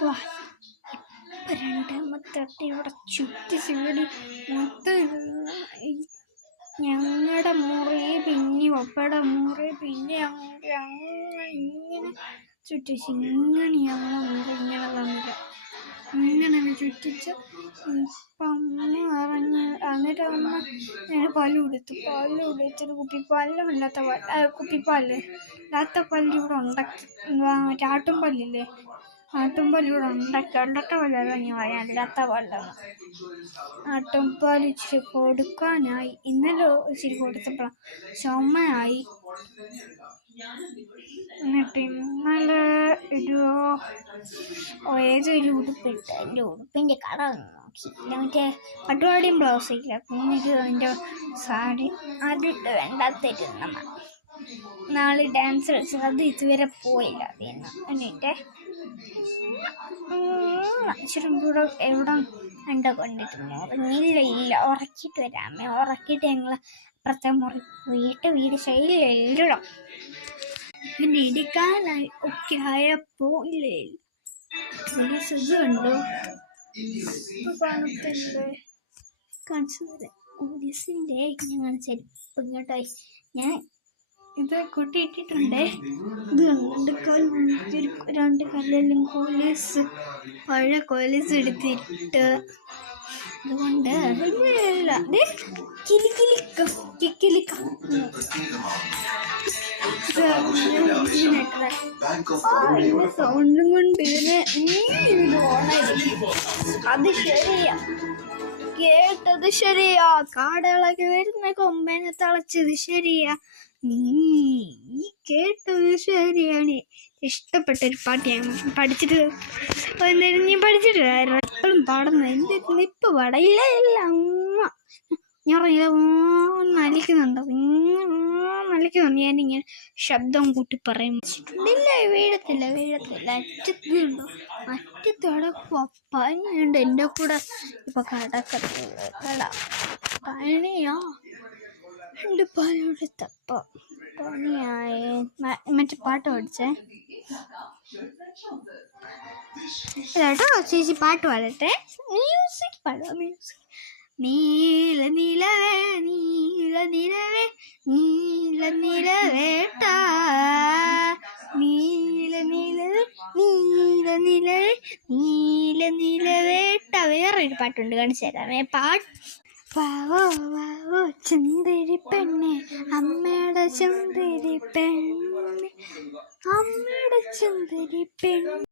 കിടക്കുക. ഇപ്പം രണ്ടാമത്തെ ഇവിടെ ചുറ്റി സിഗടി മൊത്തം ഞങ്ങളുടെ മുറി പിന്നെ ഒപ്പയുടെ മുറി പിന്നെ അങ്ങനെ ഇങ്ങനെ ചുറ്റിച്ച് ഇങ്ങനെ ഞങ്ങളെ മുറി ഇങ്ങനെ വന്നിട്ട് ഇങ്ങനെ ചുറ്റിച്ച് ഇപ്പം അമ്മ അറിഞ്ഞ് എന്നിട്ട് അമ്മ ഞാൻ പാല് കൊടുത്തിട്ട് കുപ്പിപ്പാലില്ലാത്ത കുപ്പിപ്പാല് ഇല്ലാത്ത പല്ല് ഇവിടെ ഉണ്ടാക്കി മറ്റേ ആട്ടുംപല്ലില്ലേ, ആട്ടുംപാൽ ഇവിടെ ഉണ്ടാക്കിയ പല്ലല്ല ഞാൻ പറയാൻ ഇല്ലാത്ത പല്ലാണ്. ആട്ടുംപാൽ ഇച്ചിരി കൊടുക്കാനായി ഇന്നലെ ഇച്ചിരി കൊടുത്തപ്പോഴാണ് ചുമയായി. എന്നിട്ട് ഇന്നലെ ഏതൊരു ഉടുപ്പിട്ട് എൻ്റെ ഉടുപ്പിൻ്റെ കളർ നോക്കിയില്ല, മറ്റേ പട്ടുപാടിയും ബ്ലൗസ് ഇല്ല, പിന്നെ അതിൻ്റെ സാരി അതിട്ട് വേണ്ടാത്തിരുന്ന നാളെ ഡാൻസ് കളിച്ചത് അത് ഇതുവരെ പോയില്ല. എന്നിട്ട് ഇച്ചിരി എവിടെ എൻ്റെ കൊണ്ടിട്ട് ഇല്ല ഉറക്കിയിട്ട് വരാമേ, ഉറക്കിയിട്ട് ഞങ്ങൾ അപ്പുറത്തെ മുറി വീട് ശൈലിയെല്ലാം പിന്നെ ഇടിക്കാനായി ഒക്കെ ആയപ്പോൾ ഇല്ലേ വലിയ സുഖമുണ്ടോ കാണത്തില്ലേ കാണിച്ചു തരാം. പോലീസിൻ്റെ ഞങ്ങൾ ചെരുപ്പ് കേട്ടോ, ഞാൻ ഇത് കൂട്ടിയിട്ടിട്ടുണ്ടേ. ഇത് രണ്ട് കല്ലെല്ലാം പഴയ പോലീസ് എടുത്തിട്ട് അതുകൊണ്ട് സൗണ്ടും കൊണ്ട് അത് ശരിയാ, കേട്ടത് ശരിയാ, കാടകളൊക്കെ വരുന്ന കൊമ്പനെ തളച്ചത് ശരിയാ, നീ കേട്ടത് ശരിയാണ്. ഇഷ്ടപ്പെട്ടൊരു പാട്ട് ഞാൻ പഠിച്ചിട്ട് നീ പഠിച്ചിട്ടില്ലായിരുന്നു, എപ്പോഴും പാടുന്നത് എന്തായിരുന്നു ഇപ്പൊ പാടയില്ല ഇല്ല അമ്മ ഞാൻ നലിക്കുന്നുണ്ട് ഞാനിങ്ങനെ ശബ്ദം കൂട്ടി പറയുന്നില്ല. വീഴത്തില്ല അറ്റത്തോടെ പനിയുണ്ട് എൻ്റെ കൂടെ ഇപ്പൊ കടക്കത്തില്ല പനിയാ എൻ്റെ പലയിടത്തപ്പ പനിയായ മറ്റേ പാട്ട് പഠിച്ചേ കേട്ടോ ചേച്ചി, പാട്ട് പാടട്ടെ, മ്യൂസിക് പാടാം. നീല നിലവേ നീല നിലവേ നീല നിലവേട്ട നീല നിലവേ നീല നിലവേ നീല നിലവേട്ട. വേറൊരു പാട്ടുണ്ട് കാണിച്ചു തരാമേ. വാവോ വാവോ ചുന്ദരി പെണ്ണെ അമ്മയുടെ ചുന്ദരി പെണ്ണെ അമ്മയുടെ ചുന്ദരി പെണ്ണെ.